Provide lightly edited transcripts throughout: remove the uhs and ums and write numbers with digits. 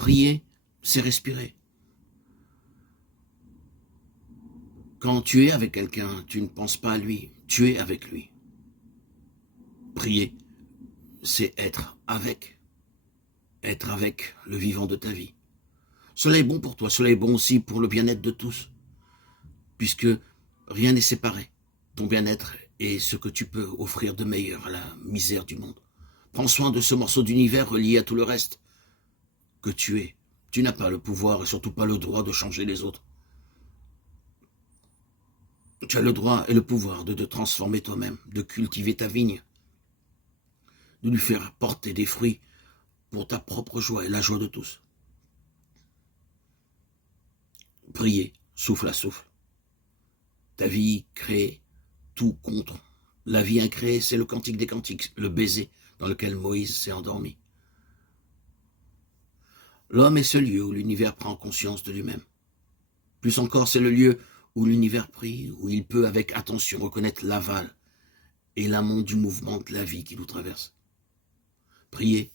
Prier, c'est respirer. Quand tu es avec quelqu'un, tu ne penses pas à lui, tu es avec lui. Prier, c'est être avec le vivant de ta vie. Cela est bon pour toi, cela est bon aussi pour le bien-être de tous, puisque rien n'est séparé. Ton bien-être est ce que tu peux offrir de meilleur à la misère du monde. Prends soin de ce morceau d'univers relié à tout le reste que tu es. Tu n'as pas le pouvoir et surtout pas le droit de changer les autres. Tu as le droit et le pouvoir de te transformer toi-même, de cultiver ta vigne, de lui faire porter des fruits pour ta propre joie et la joie de tous. Prier, souffle à souffle. Ta vie créée, tout contre. La vie incréée, c'est le cantique des cantiques, le baiser dans lequel Moïse s'est endormi. L'homme est ce lieu où l'univers prend conscience de lui-même. Plus encore, c'est le lieu où l'univers prie, où il peut avec attention reconnaître l'aval et l'amont du mouvement de la vie qui nous traverse. Prier,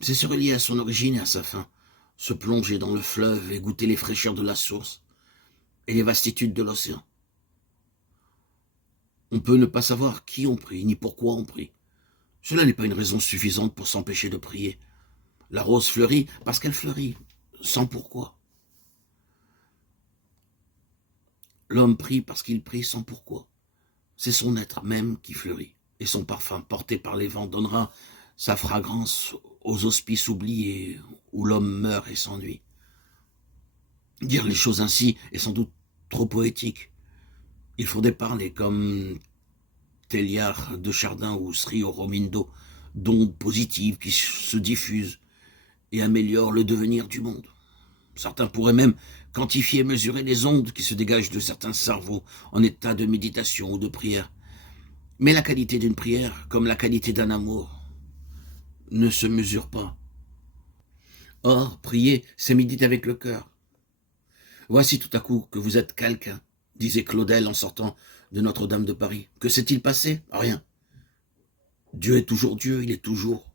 c'est se relier à son origine et à sa fin, se plonger dans le fleuve et goûter les fraîcheurs de la source et les vastitudes de l'océan. On peut ne pas savoir qui on prie, ni pourquoi on prie. Cela n'est pas une raison suffisante pour s'empêcher de prier. La rose fleurit parce qu'elle fleurit, sans pourquoi. L'homme prie parce qu'il prie sans pourquoi. C'est son être même qui fleurit, et son parfum porté par les vents donnera sa fragrance aux hospices oubliés où l'homme meurt et s'ennuie. Dire les choses ainsi est sans doute trop poétique. Il faudrait parler comme Teilhard de Chardin ou Sri Aurobindo, d'ondes positives qui se diffusent et améliorent le devenir du monde. Certains pourraient même quantifier et mesurer les ondes qui se dégagent de certains cerveaux en état de méditation ou de prière. Mais la qualité d'une prière, comme la qualité d'un amour, ne se mesure pas. Or, prier, c'est méditer avec le cœur. Voici tout à coup que vous êtes quelqu'un, disait Claudel en sortant de Notre-Dame de Paris. Que s'est-il passé? Rien. Dieu est toujours Dieu, il est toujours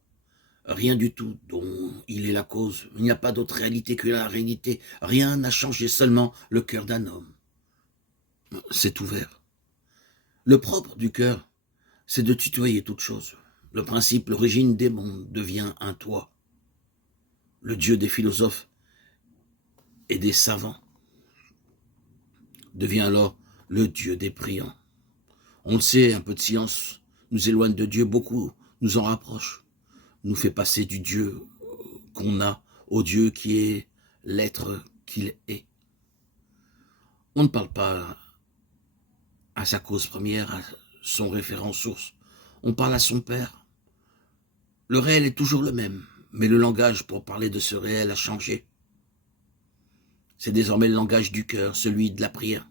rien du tout dont il est la cause. Il n'y a pas d'autre réalité que la réalité. Rien n'a changé, seulement le cœur d'un homme. C'est ouvert. Le propre du cœur, c'est de tutoyer toute chose. Le principe, l'origine des mondes devient un toi. Le Dieu des philosophes et des savants devient alors le Dieu des priants. On le sait, un peu de science nous éloigne de Dieu, beaucoup nous en rapproche, nous fait passer du Dieu qu'on a au Dieu qui est l'être qu'il est. On ne parle pas à sa cause première, à son référent source. On parle à son Père. Le réel est toujours le même, mais le langage pour parler de ce réel a changé. C'est désormais le langage du cœur, celui de la prière.